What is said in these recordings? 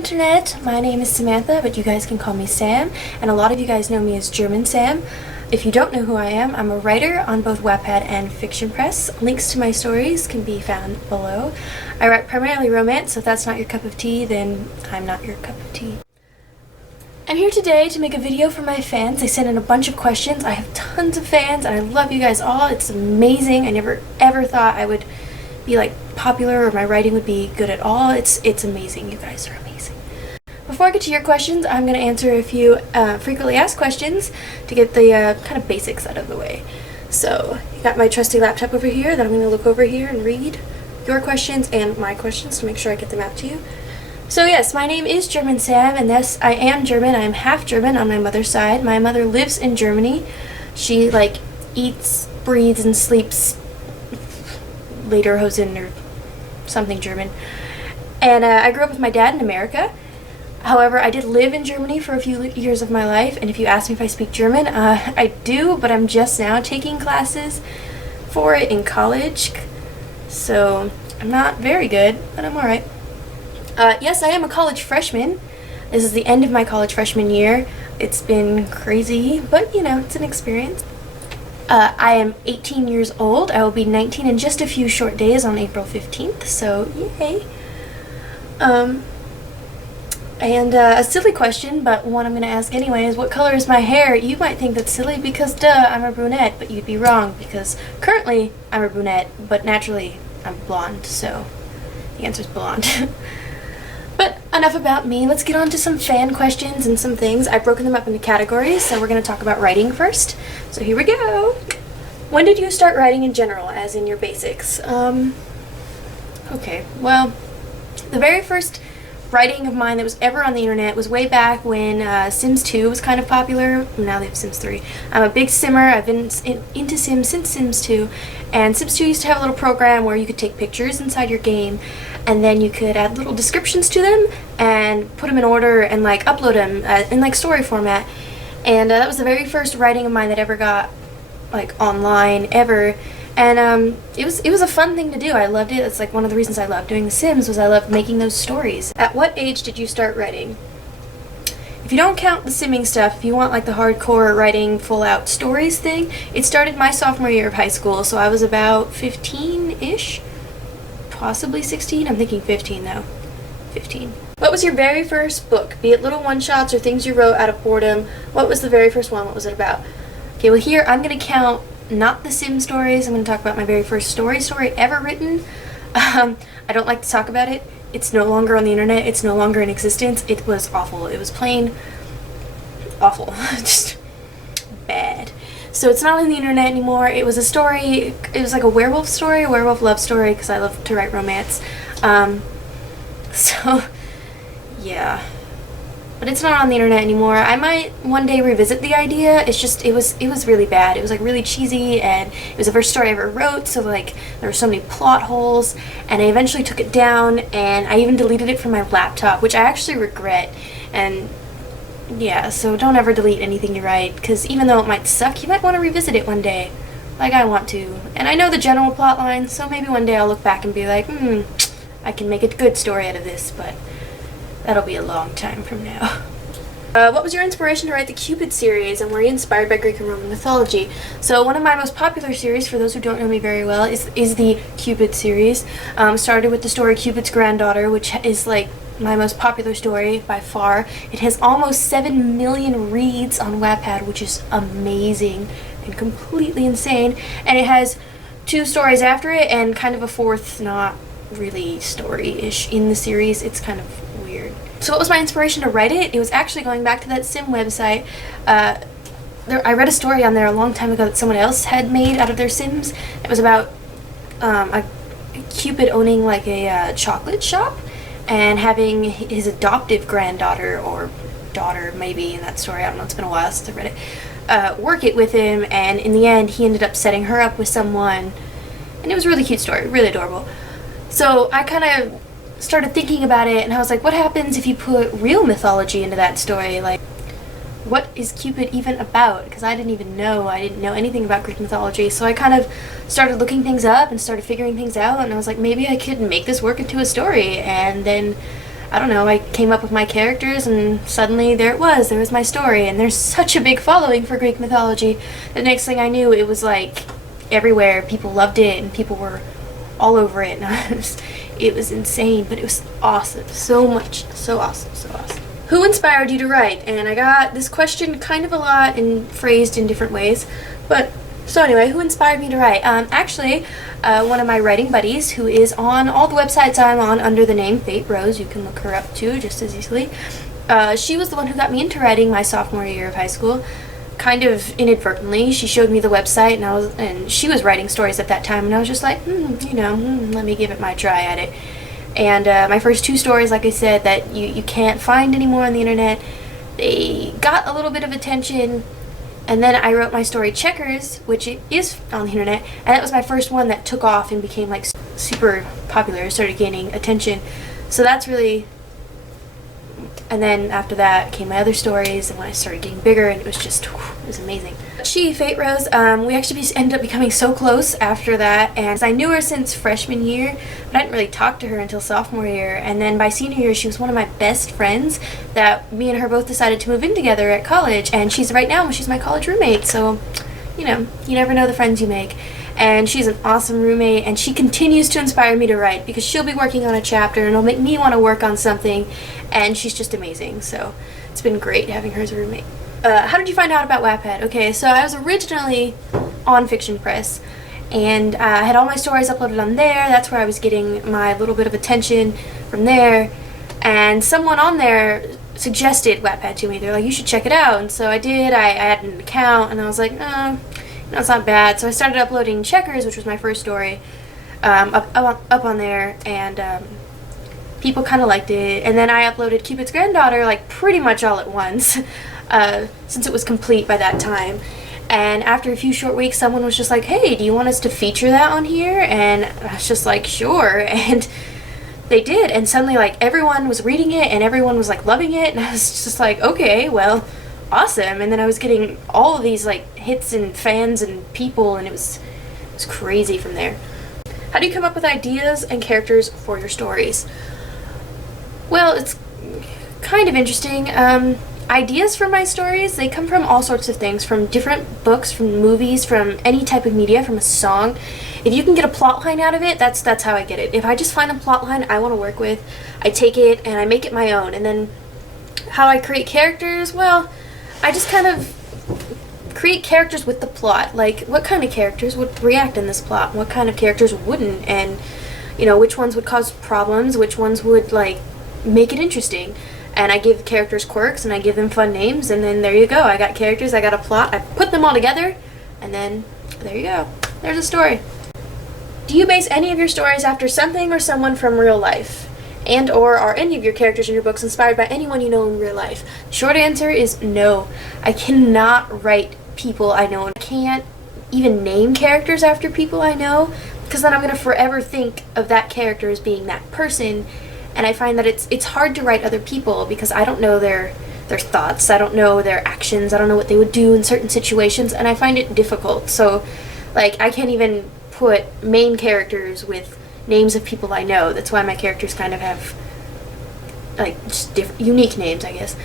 internet, my name is Samantha, but you guys can call me Sam, and a lot of you guys know me as German Sam. If you don't know who I am, I'm a writer on both Wattpad and Fictionpress. Links to my stories can be found below. I write primarily romance, so if that's not your cup of tea, then I'm not your cup of tea. I'm here today to make a video for my fans. They sent in a bunch of questions. I have tons of fans, and I love you guys all. It's amazing. I never ever thought I would be like popular or my writing would be good at all. It's amazing. You guys are amazing. Before I get to your questions, I'm going to answer a few frequently asked questions to get the kind of basics out of the way. So, you got my trusty laptop over here that I'm going to look over here and read your questions and my questions to make sure I get them out to you. So yes, my name is German Sam, and yes, I am German. I am half German on my mother's side. My mother lives in Germany. She eats, breathes, and sleeps Lederhosen or something German. And I grew up with my dad in America. However, I did live in Germany for a few years of my life, and if you ask me if I speak German, I do, but I'm just now taking classes for it in college. So I'm not very good, but I'm alright. Yes, I am a college freshman. This is the end of my college freshman year. It's been crazy, but you know, it's an experience. I am 18 years old. I will be 19 in just a few short days on April 15th, so yay. And a silly question, but one I'm going to ask anyway, is what color is my hair? You might think that's silly because, duh, I'm a brunette, but you'd be wrong because currently I'm a brunette, but naturally I'm blonde, so the answer's blonde. But enough about me. Let's get on to some fan questions and some things. I've broken them up into categories, so we're going to talk about writing first. So here we go. When did you start writing in general, as in your basics? Okay, well, the very first writing of mine that was ever on the internet was way back when Sims 2 was kind of popular. Now they have Sims 3. I'm a big simmer. I've been into Sims since Sims 2, and Sims 2 used to have a little program where you could take pictures inside your game, and then you could add little descriptions to them and put them in order and upload them in story format. And that was the very first writing of mine that ever got online ever. And it was a fun thing to do. I loved it. It's one of the reasons I loved doing The Sims was I loved making those stories. At what age did you start writing? If you don't count the simming stuff, if you want the hardcore writing full out stories thing, it started my sophomore year of high school, so I was about 15-ish, possibly 16. I'm thinking 15 though. 15. What was your very first book? Be it little one-shots or things you wrote out of boredom. What was the very first one? What was it about? Okay, well here I'm going to count not the Sim stories. I'm going to talk about my very first story ever written. I don't like to talk about it. It's no longer on the internet. It's no longer in existence. It was awful. It was plain awful. Just bad. So it's not on the internet anymore. It was a story. It was like a werewolf story, a werewolf love story, because I love to write romance. So yeah. But it's not on the internet anymore. I might one day revisit the idea. It's just, it was really bad. It was really cheesy, and it was the first story I ever wrote, so there were so many plot holes, and I eventually took it down, and I even deleted it from my laptop, which I actually regret. And yeah, so don't ever delete anything you write, because even though it might suck, you might want to revisit it one day, like I want to. And I know the general plot line, so maybe one day I'll look back and be like, I can make a good story out of this, but that'll be a long time from now. What was your inspiration to write the Cupid series, and were you inspired by Greek and Roman mythology? So one of my most popular series, for those who don't know me very well, is the Cupid series. Started with the story Cupid's Granddaughter, which is my most popular story by far. It has almost 7 million reads on Wattpad, which is amazing and completely insane. And it has 2 stories after it and kind of a 4th, not really story-ish in the series. It's kind of weird. So what was my inspiration to write it? It was actually going back to that Sim website. I read a story on there a long time ago that someone else had made out of their Sims. It was about a Cupid owning a chocolate shop and having his adoptive granddaughter, or daughter maybe in that story, I don't know, it's been a while since I read it, work it with him, and in the end he ended up setting her up with someone, and it was a really cute story, really adorable. So I kind of started thinking about it, and I was like, what happens if you put real mythology into that story? What is Cupid even about? Because I didn't know anything about Greek mythology, so I kind of started looking things up and started figuring things out, and I was like, maybe I could make this work into a story. And then I don't know, I came up with my characters and suddenly there was my story, and there's such a big following for Greek mythology. The next thing I knew, it was like everywhere, people loved it and people were all over it, and it was insane, but it was awesome, so much, so awesome, so awesome. Who inspired you to write? And I got this question kind of a lot and phrased in different ways, but so anyway, who inspired me to write? Actually, one of my writing buddies, who is on all the websites I'm on under the name Fate Rose, you can look her up too just as easily. She was the one who got me into writing my sophomore year of high school, kind of inadvertently. She showed me the website, and she was writing stories at that time, and I was just like, let me give it my try at it. And my first 2 stories, like I said, that you can't find anymore on the internet, they got a little bit of attention. And then I wrote my story Checkers, which is on the internet, and that was my first one that took off and became like super popular, started gaining attention. So that's really, and then after that came my other stories, and when I started getting bigger, and it was amazing. She, Fate Rose, we actually ended up becoming so close after that, and I knew her since freshman year, but I didn't really talk to her until sophomore year, and then by senior year, she was one of my best friends that me and her both decided to move in together at college, and she's my college roommate, so, you never know the friends you make. And she's an awesome roommate, and she continues to inspire me to write, because she'll be working on a chapter, and it'll make me want to work on something, and she's just amazing, so it's been great having her as a roommate. How did you find out about Wattpad? Okay, so I was originally on Fictionpress, and I had all my stories uploaded on there. That's where I was getting my little bit of attention from there, and someone on there suggested Wattpad to me. They're like, you should check it out, and so I did. I had an account, and I was like, it's not bad. So I started uploading Checkers, which was my first story, up on there, and people kind of liked it. And then I uploaded Cupid's Granddaughter like pretty much all at once, since it was complete by that time. And after a few short weeks, someone was just like, hey, do you want us to feature that on here? And I was just like, sure. And they did, and suddenly like everyone was reading it and everyone was like loving it, and I was just like, okay, well, awesome. And then I was getting all of these like hits and fans and people, and it was crazy from there. How do you come up with ideas and characters for your stories? Well, it's kind of interesting. Ideas for my stories, they come from all sorts of things, from different books, from movies, from any type of media, from a song. If you can get a plot line out of it, that's how I get it. If I just find a plot line I want to work with, I take it and I make it my own. And then how I create characters, well, I just kind of create characters with the plot. Like, what kind of characters would react in this plot? What kind of characters wouldn't? And, which ones would cause problems? Which ones would, like, make it interesting? And I give the characters quirks, and I give them fun names, and then there you go. I got characters, I got a plot, I put them all together, and then there you go. There's a story. Do you base any of your stories after something or someone from real life? And or are any of your characters in your books inspired by anyone you know in real life? The short answer is no. I cannot write people I know. I can't even name characters after people I know, because then I'm going to forever think of that character as being that person. And I find that it's hard to write other people because I don't know their thoughts, I don't know their actions, I don't know what they would do in certain situations, and I find it difficult. So, like, I can't even put main characters with names of people I know. That's why my characters kind of have, like, just unique names, I guess.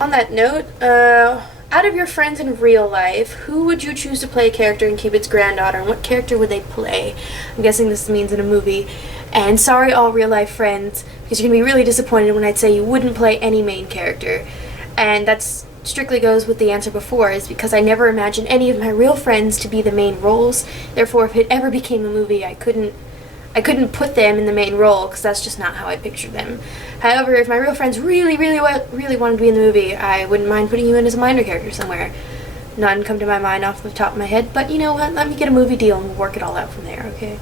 On that note, out of your friends in real life, who would you choose to play a character in Cupid's Granddaughter, and what character would they play? I'm guessing this means in a movie. And sorry, all real-life friends, because you're going to be really disappointed when I'd say you wouldn't play any main character. And that's strictly goes with the answer before, is because I never imagined any of my real friends to be the main roles. Therefore, if it ever became a movie, I couldn't put them in the main role, because that's just not how I pictured them. However, if my real friends really wanted to be in the movie, I wouldn't mind putting you in as a minor character somewhere. None come to my mind off the top of my head, but you know what? Let me get a movie deal and we'll work it all out from there, okay?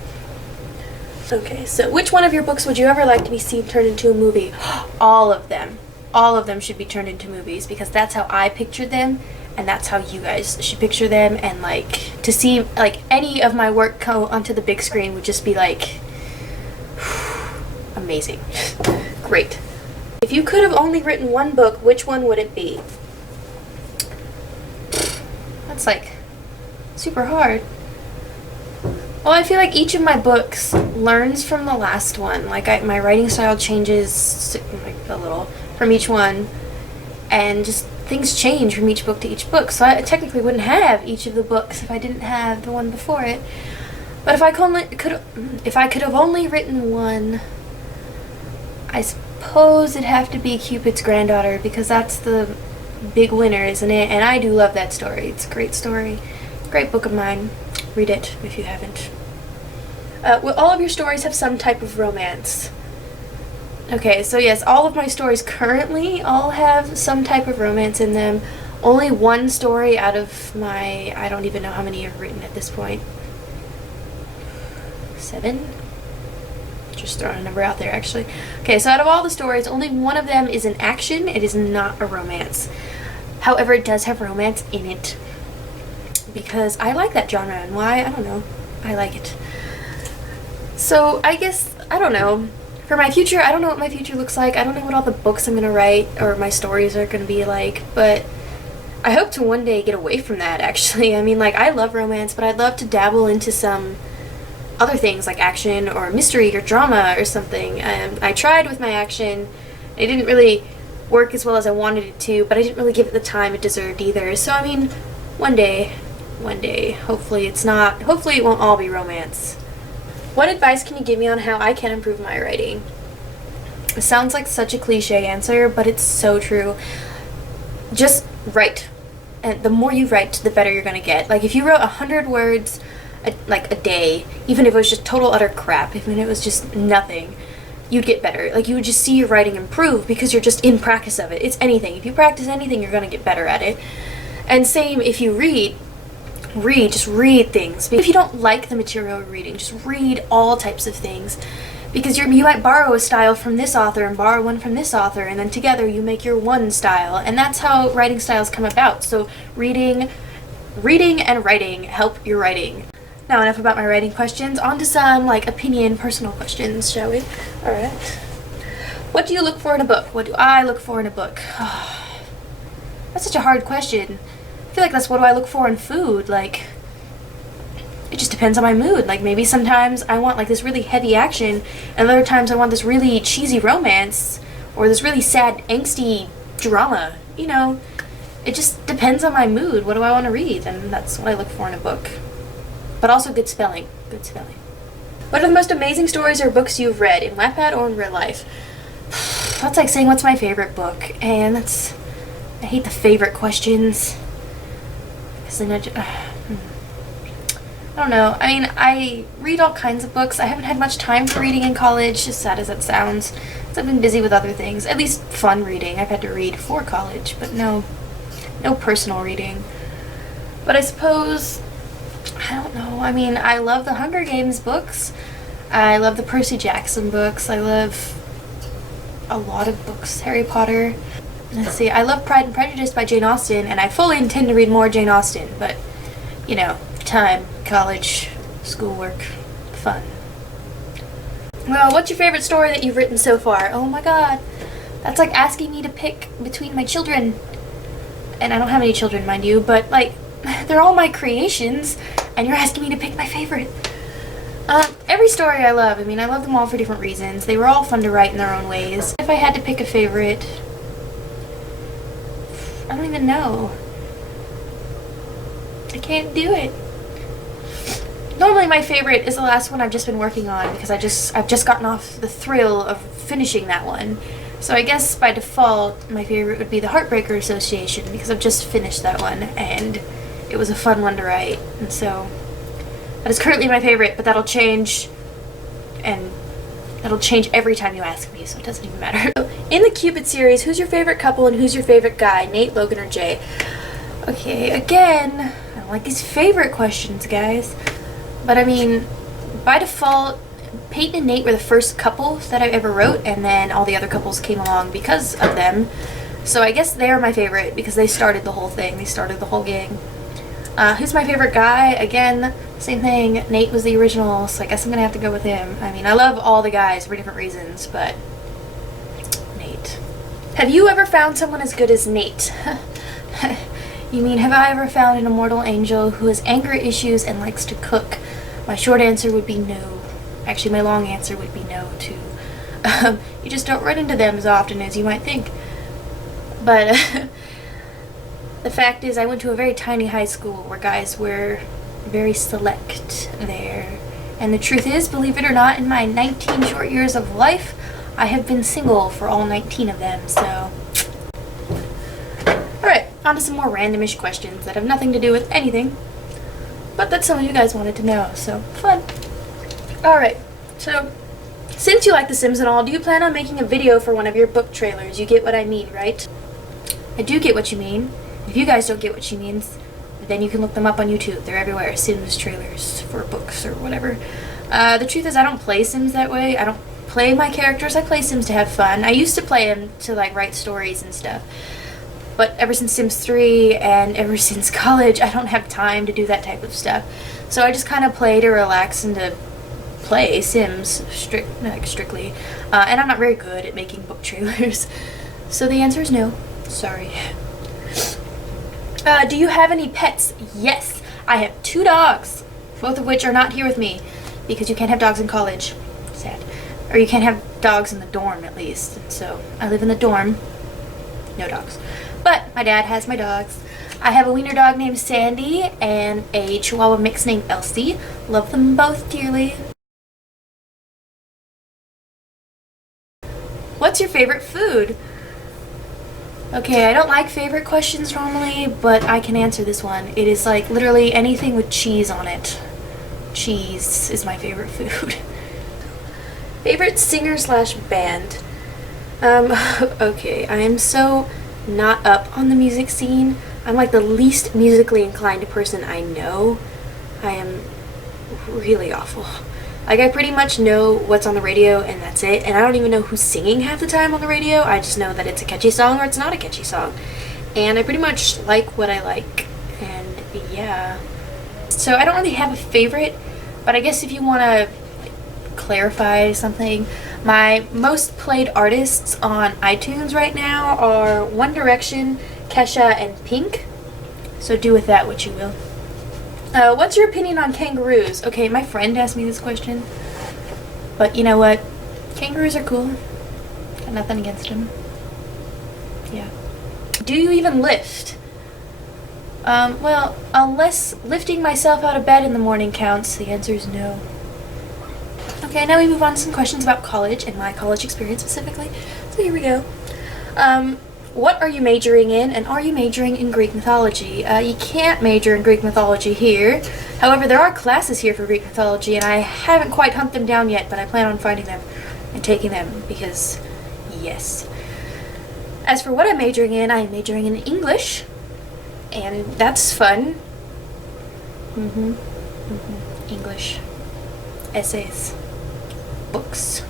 Okay, so which one of your books would you ever like to be seen turned into a movie? All of them. All of them should be turned into movies, because that's how I pictured them, and that's how you guys should picture them. And like, to see like any of my work go onto the big screen would just be like amazing. Great. If you could have only written one book, which one would it be? That's like super hard. Well, I feel like each of my books learns from the last one. Like, my writing style changes like a little from each one, and just things change from each book to each book. So I technically wouldn't have each of the books if I didn't have the one before it. But if I could have only written one, I suppose it'd have to be Cupid's Granddaughter, because that's the big winner, isn't it? And I do love that story. It's a great story. Great book of mine. Read it if you haven't. Will all of your stories have some type of romance? Okay, so yes, all of my stories currently all have some type of romance in them. Only one story out of my, I don't even know how many I've written at this point. 7? Just throwing a number out there, actually. Okay, so out of all the stories, only one of them is an action. It is not a romance. However, it does have romance in it, because I like that genre, and why? I don't know. I like it. So, I guess, I don't know. For my future, I don't know what my future looks like. I don't know what all the books I'm going to write or my stories are going to be like, but I hope to one day get away from that, actually. I mean, like, I love romance, but I'd love to dabble into some other things like action or mystery or drama or something. I tried with my action. It didn't really work as well as I wanted it to, but I didn't really give it the time it deserved either. So, I mean, one day, hopefully it won't all be romance. What advice can you give me on how I can improve my writing? It sounds like such a cliche answer, but it's so true. Just write. And the more you write, the better you're going to get. Like, if you wrote 100 words a day, even if it was just total utter crap, even if it was just nothing, you'd get better. Like, you would just see your writing improve because you're just in practice of it. It's anything. If you practice anything, you're going to get better at it. And same if you just read things. If you don't like the material you're reading, just read all types of things, because you might borrow a style from this author and borrow one from this author, and then together you make your one style, and that's how writing styles come about. So reading and writing help your writing. Now, enough about my writing questions. On to some personal questions, shall we? Alright. What do you look for in a book? What do I look for in a book? That's such a hard question. I feel like that's what do I look for in food. Like, it just depends on my mood. Like, maybe sometimes I want like this really heavy action, and other times I want this really cheesy romance, or this really sad, angsty drama. You know, it just depends on my mood. What do I want to read? And that's what I look for in a book. But also good spelling. Good spelling. What are the most amazing stories or books you've read, in Wattpad or in real life? That's like saying what's my favorite book, and I hate the favorite questions. Because then I don't know. I mean, I read all kinds of books. I haven't had much time for reading in college, as sad as that sounds. So I've been busy with other things. At least fun reading. I've had to read for college, but no personal reading. But I suppose, I don't know. I mean, I love the Hunger Games books. I love the Percy Jackson books. I love a lot of books. Harry Potter. Let's see. I love Pride and Prejudice by Jane Austen, and I fully intend to read more Jane Austen, but, you know, time, college, schoolwork, fun. Well, what's your favorite story that you've written so far? Oh my god. That's like asking me to pick between my children. And I don't have any children, mind you, but, like, they're all my creations, and you're asking me to pick my favorite. Every story I love. I mean, I love them all for different reasons. They were all fun to write in their own ways. If I had to pick a favorite, I don't even know. I can't do it. Normally my favorite is the last one I've just been working on, because I've just gotten off the thrill of finishing that one. So I guess by default my favorite would be the Heartbreaker Association, because I've just finished that one and it was a fun one to write. And so that is currently my favorite, but that'll change, and that'll change every time you ask me, so it doesn't even matter. In the Cupid series, who's your favorite couple and who's your favorite guy? Nate, Logan, or Jay? Okay, again, I don't like these favorite questions, guys. But I mean, by default, Peyton and Nate were the first couple that I ever wrote, and then all the other couples came along because of them. So I guess they're my favorite because they started the whole thing. They started the whole gang. Who's my favorite guy? Again, same thing. Nate was the original, so I guess I'm gonna have to go with him. I mean, I love all the guys for different reasons, but Nate. Have you ever found someone as good as Nate? You mean, have I ever found an immortal angel who has anger issues and likes to cook? My short answer would be no. Actually, my long answer would be no, too. You just don't run into them as often as you might think. But the fact is, I went to a very tiny high school where guys were very select there. And the truth is, believe it or not, in my 19 short years of life, I have been single for all 19 of them, so... Alright, on to some more randomish questions that have nothing to do with anything, but that some of you guys wanted to know, so fun. Alright, so, since you like The Sims and all, do you plan on making a video for one of your book trailers? You get what I mean, right? I do get what you mean. If you guys don't get what she means, then you can look them up on YouTube. They're everywhere. Sims trailers for books or whatever. The truth is, I don't play Sims that way. I don't play my characters. I play Sims to have fun. I used to play them to like write stories and stuff. But ever since Sims 3 and ever since college, I don't have time to do that type of stuff. So I just kind of play to relax and to play Sims strictly. And I'm not very good at making book trailers. So the answer is no. Sorry. Do you have any pets? Yes, I have 2 dogs, both of which are not here with me, because you can't have dogs in college. Sad. Or you can't have dogs in the dorm, at least. So I live in the dorm. No dogs. But my dad has my dogs. I have a wiener dog named Sandy and a Chihuahua mix named Elsie. Love them both dearly. What's your favorite food? Okay, I don't like favorite questions normally, but I can answer this one. It is like literally anything with cheese on it. Cheese is my favorite food. Favorite singer/band? Okay, I am so not up on the music scene. I'm like the least musically inclined person I know. I am really awful. Like, I pretty much know what's on the radio and that's it, and I don't even know who's singing half the time on the radio. I just know that it's a catchy song or it's not a catchy song. And I pretty much like what I like, and yeah. So I don't really have a favorite, but I guess if you want to clarify something, my most played artists on iTunes right now are One Direction, Kesha, and Pink. So do with that what you will. What's your opinion on kangaroos? Okay, my friend asked me this question, but you know what? Kangaroos are cool. Got nothing against them. Yeah. Do you even lift? Well, unless lifting myself out of bed in the morning counts, the answer is no. Okay, now we move on to some questions about college and my college experience specifically. So here we go. What are you majoring in, and are you majoring in Greek mythology? You can't major in Greek mythology here. However, there are classes here for Greek mythology, and I haven't quite hunted them down yet, but I plan on finding them and taking them because, yes. As for what I'm majoring in, I am majoring in English, and that's fun. English. Essays. Books.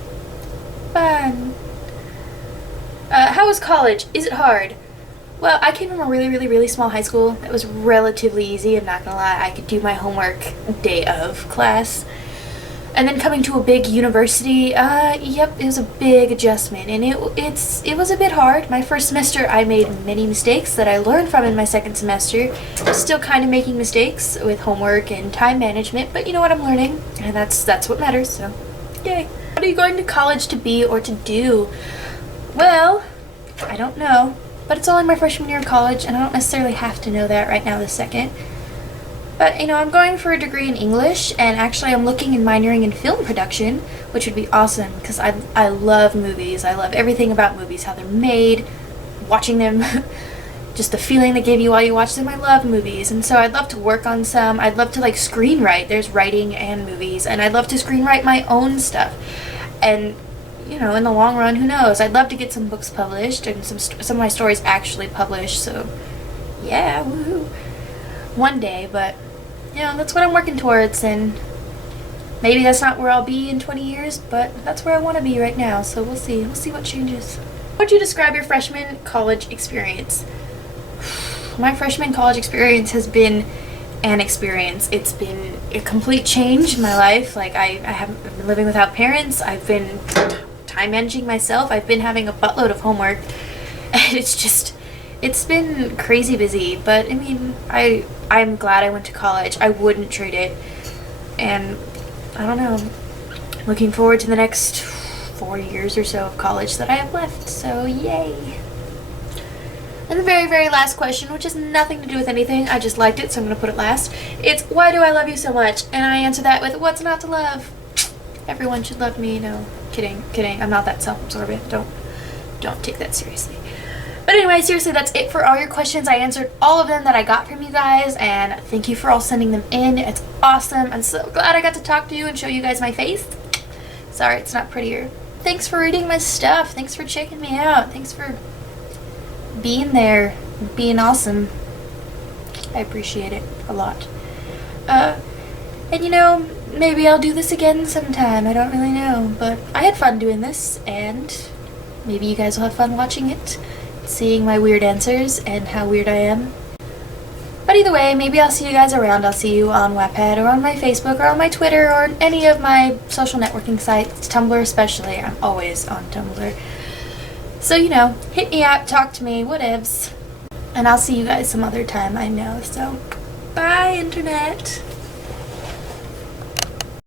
Fun. How was college? Is it hard? Well, I came from a really small high school. That was relatively easy, I'm not gonna lie. I could do my homework day of class. And then coming to a big university, yep, it was a big adjustment, and it was a bit hard. My first semester, I made many mistakes that I learned from in my second semester. I'm still kind of making mistakes with homework and time management, but you know what, I'm learning, and that's what matters, so yay. What are you going to college to be or to do? Well, I don't know, but it's only my freshman year of college, and I don't necessarily have to know that right now this second. But, you know, I'm going for a degree in English, and actually I'm looking and minoring in film production, which would be awesome, because I love movies. I love everything about movies, how they're made, watching them, just the feeling they give you while you watch them. I love movies, and so I'd love to work on some. I'd love to, like, screenwrite. There's writing and movies, and I'd love to screenwrite my own stuff. And you know, in the long run, who knows? I'd love to get some books published and some of my stories actually published, so yeah, woohoo. One day, but, you know, that's what I'm working towards, and maybe that's not where I'll be in 20 years, but that's where I want to be right now, so we'll see. We'll see what changes. How would you describe your freshman college experience? My freshman college experience has been an experience. It's been a complete change in my life. Like, I've been living without parents. I've been time managing myself. I've been having a buttload of homework, and it's been crazy busy, but I mean, I'm glad I went to college. I wouldn't trade it. And I don't know. Looking forward to the next 4 years or so of college that I have left, so yay. And the very, very last question, which has nothing to do with anything, I just liked it, so I'm going to put it last. It's, why do I love you so much? And I answer that with, what's not to love? Everyone should love me. No, kidding. I'm not that self-absorbent. Don't take that seriously. But anyway, seriously, that's it for all your questions. I answered all of them that I got from you guys, and thank you for all sending them in. It's awesome. I'm so glad I got to talk to you and show you guys my face. Sorry, it's not prettier. Thanks for reading my stuff. Thanks for checking me out. Thanks for being there, being awesome. I appreciate it a lot. And you know, maybe I'll do this again sometime. I don't really know, but I had fun doing this, and maybe you guys will have fun watching it, seeing my weird answers and how weird I am. But either way, maybe I'll see you guys around. I'll see you on Wattpad or on my Facebook or on my Twitter or any of my social networking sites, Tumblr especially. I'm always on Tumblr. So, you know, hit me up, talk to me, whatevs. And I'll see you guys some other time, I know. So, bye, Internet.